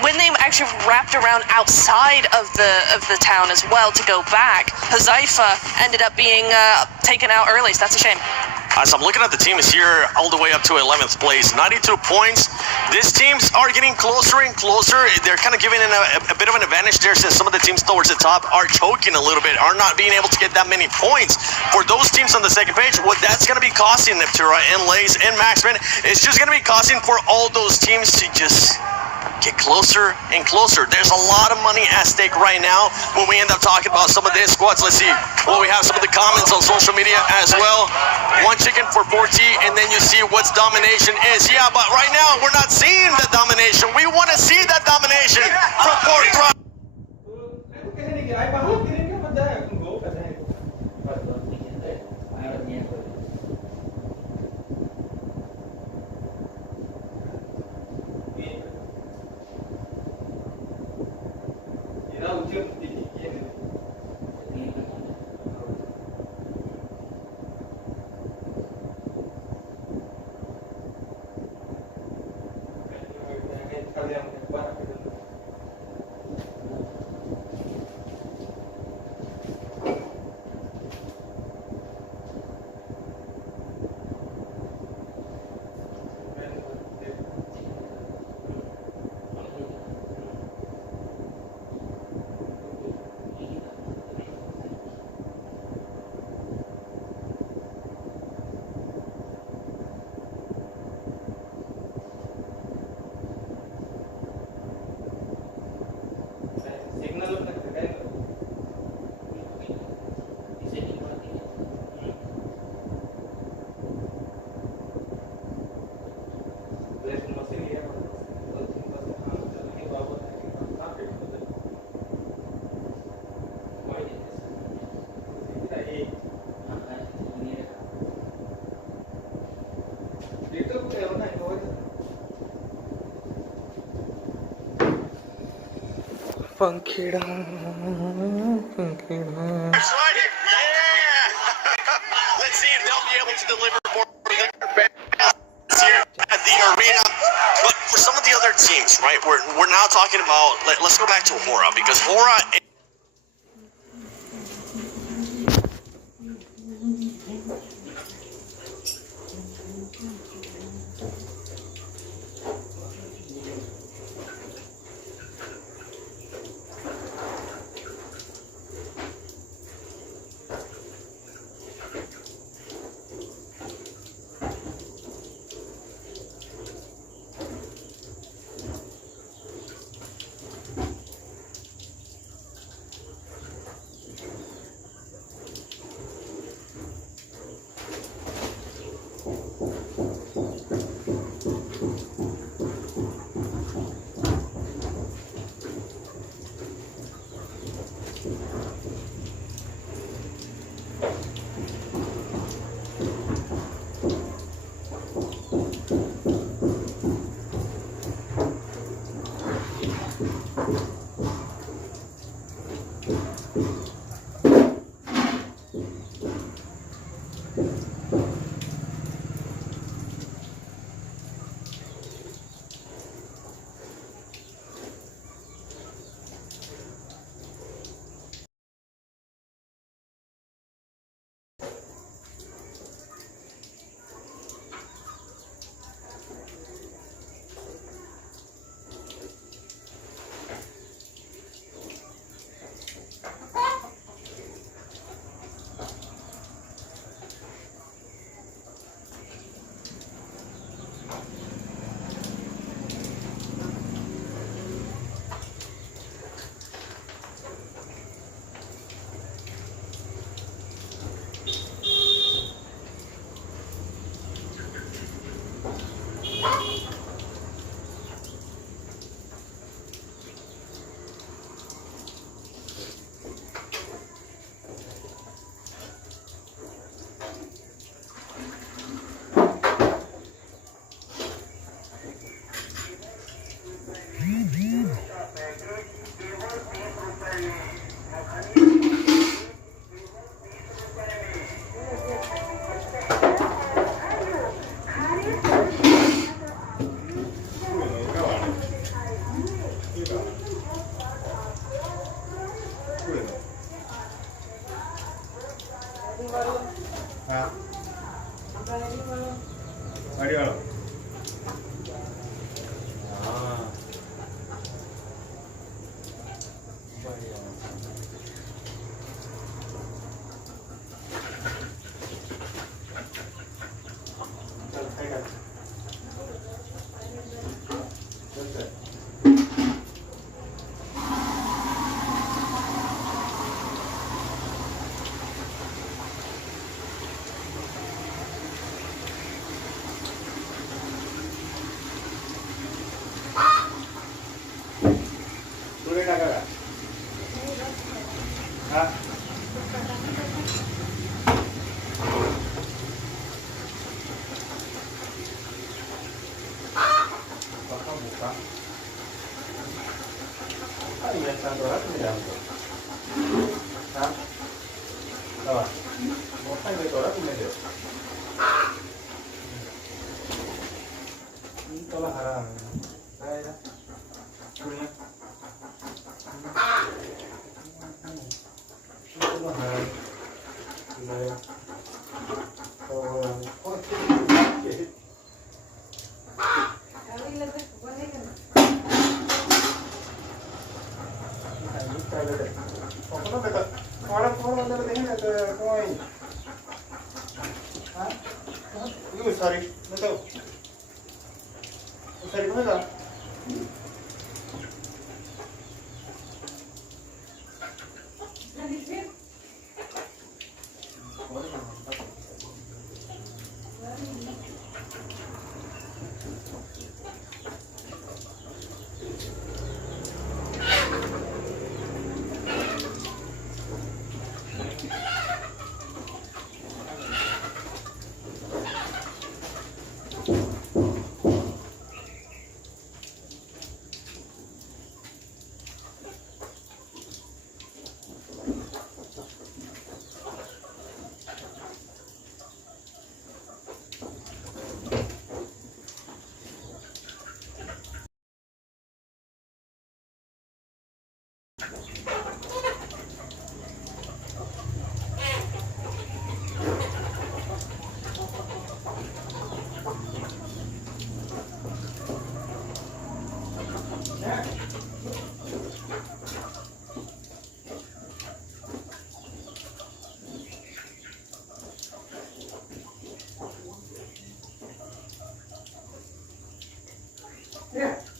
when they actually wrapped around outside of the town as well to go back, Huzaifa ended up being taken out early, so that's a shame. As I'm looking at the teams here, all the way up to 11th place, 92 points. These teams are getting closer and closer. They're kind of giving a bit of an advantage there, since some of the teams towards the top are choking a little bit, are not being able to get that many points. For those teams on the second page, what that's going to be costing Neptura and Lays and Maxman, it's just going to be costing for all those teams to just get closer and closer. There's a lot of money at stake right now when we end up talking about some of these squads. Let's see. Well, we have some of the comments on social media as well. 1 chicken for 4T, and then you see what's domination is. Yeah, but right now we're not seeing the domination. We want to see that domination from 4 Thrives. Funky down. Let's see if they'll be able to deliver more here at the arena. But for some of the other teams, right, we're now talking about, let's go back to Aura, because Aura... Yeah.